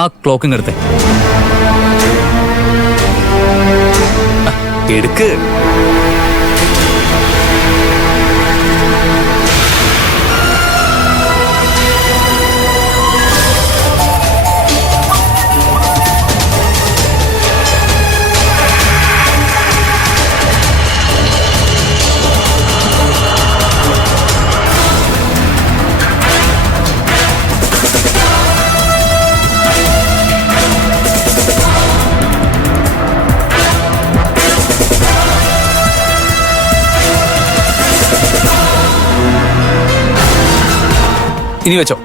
ആ ക്ലോക്കിങ് എടുത്തേ. എടുക്ക്. ഇനി വെച്ചോ.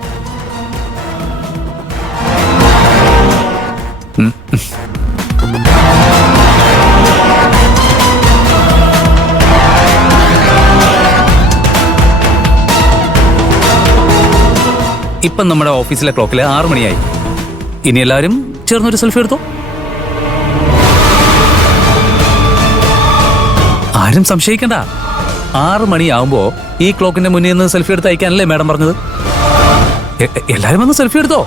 ഇപ്പം നമ്മുടെ ഓഫീസിലെ ക്ലോക്കില് 6 മണിയായി. ഇനി എല്ലാവരും ചേർന്നൊരു സെൽഫി എടുത്തോ. ആരും സംശയിക്കണ്ട. 6 മണിയാവുമ്പോ ഈ ക്ലോക്കിന്റെ മുന്നിൽ നിന്ന് സെൽഫി എടുത്ത് അയക്കാനല്ലേ മാഡം പറഞ്ഞത്? എല്ലാരും വന്ന് സെൽഫി എടുത്തോ.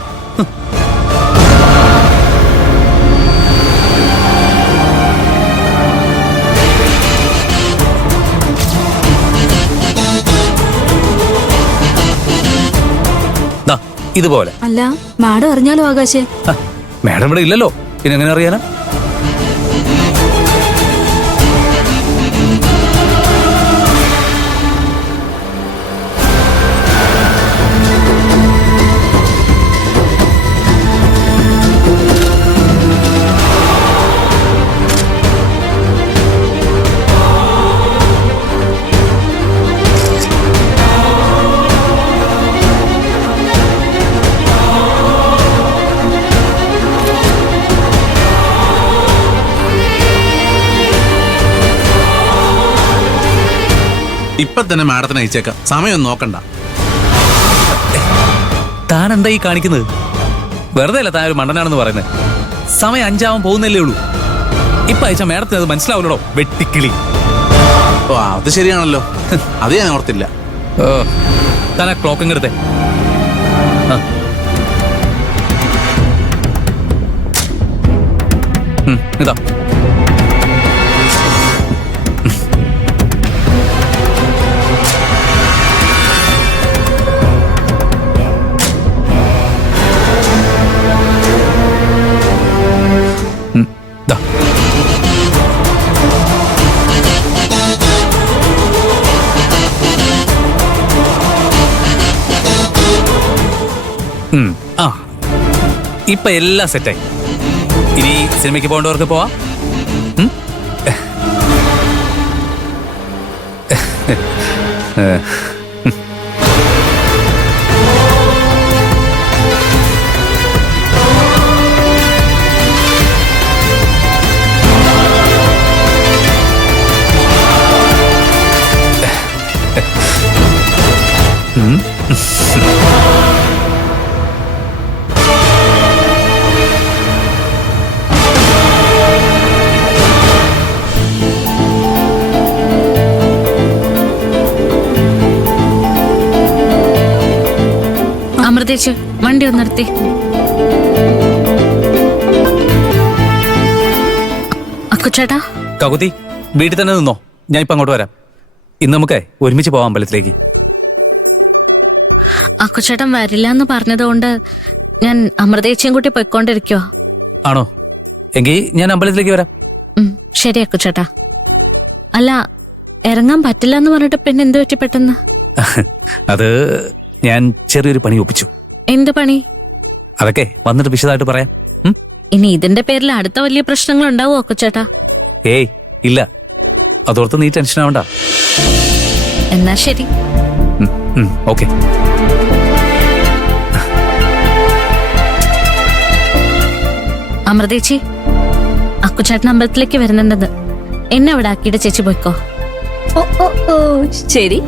ഇതുപോലെ. അല്ല, മാഡം അറിഞ്ഞാലോ ആകാശേ? മാഡം ഇവിടെ ഇല്ലല്ലോ, പിന്നെ എങ്ങനെ അറിയാനാ? ഇപ്പൊ തന്നെ മാഡത്തിന് അയച്ചേക്കാം, സമയം നോക്കണ്ട. താൻ എന്താ ഈ കാണിക്കുന്നത്? വെറുതെ അല്ല താൻ ഒരു മണ്ടനാണെന്ന് പറയുന്നത്. സമയം 5 പോകുന്നല്ലേ ഉള്ളൂ. ഇപ്പൊ അയച്ച മാഡത്തിന് അത് മനസ്സിലാവില്ലടോ, വെട്ടിക്കിളി. ഓ, അത് ശരിയാണല്ലോ, അത് ഞാൻ ഓർത്തില്ല. താൻ ആ ക്ലോക്കിങ് എടുത്തേ. ഇതാ. ഇപ്പൊ എല്ലാം സെറ്റായി. ഇനി സിനിമയ്ക്ക് പോകേണ്ടവർക്ക് പോവാം. അമൃതേച്ചി, വണ്ടി ഒന്ന് നിർത്തി. അക്കുച്ചേട്ടാ. കകുതി, വീട്ടിൽ തന്നെ നിന്നോ, ഞാൻ ഇപ്പൊ അങ്ങോട്ട് വരാം. ഇന്ന് നമുക്ക് ഒരുമിച്ച് പോവാം അമ്പലത്തിലേക്ക്. അക്കുച്ചേട്ടൻ വരില്ല എന്ന് പറഞ്ഞതുകൊണ്ട് ഞാൻ അമൃതേച്ചിയും കൂട്ടി പൊയ്ക്കൊണ്ടിരിക്കുവോ? ആണോ? എങ്കിൽ ഞാൻ അമ്പലത്തിലേക്ക് വരാം. ശരി അക്കുച്ചേട്ടാ. അല്ല, ഇറങ്ങാൻ പറ്റില്ല എന്ന് പറഞ്ഞിട്ട് പിന്നെ എന്ത് പറ്റി പെട്ടെന്ന്? അത് ഞാൻ ചെറിയൊരു പണി ഒപ്പിച്ചു. എന്ത് പണി? അതൊക്കെ വന്നിട്ട് വിശദമായിട്ട് പറയാം. ഇനി ഇതിന്റെ പേരിൽ അടുത്ത വലിയ പ്രശ്നങ്ങൾ ഉണ്ടാവോ അക്കുച്ചേട്ടാ? ഏയ് ഇല്ല, അതോർത്ത് നീ ടെൻഷൻ ആവണ്ട. എന്നാ ശരി. ഓക്കെ. അമൃതേച്ചി, അക്കുച്ചേട്ടൻ അമ്പലത്തിലേക്ക് വരുന്നുണ്ടെന്ന്. എന്നെ അവിടെ ആക്കിയിട്ട് ചേച്ചി പോയിക്കോ. ഓ ഓ ഓ ശരി.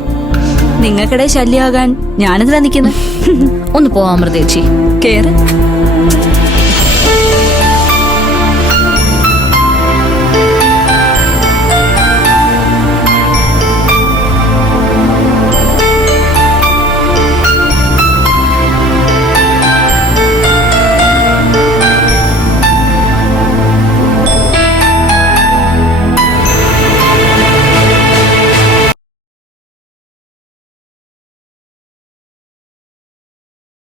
നിങ്ങൾക്കിടെ ശല്യമാകാൻ ഞാനെന്തിനാ നിൽക്കുന്നത്? ഒന്ന് പോവാം അമൃതേച്ചി. കേറ്.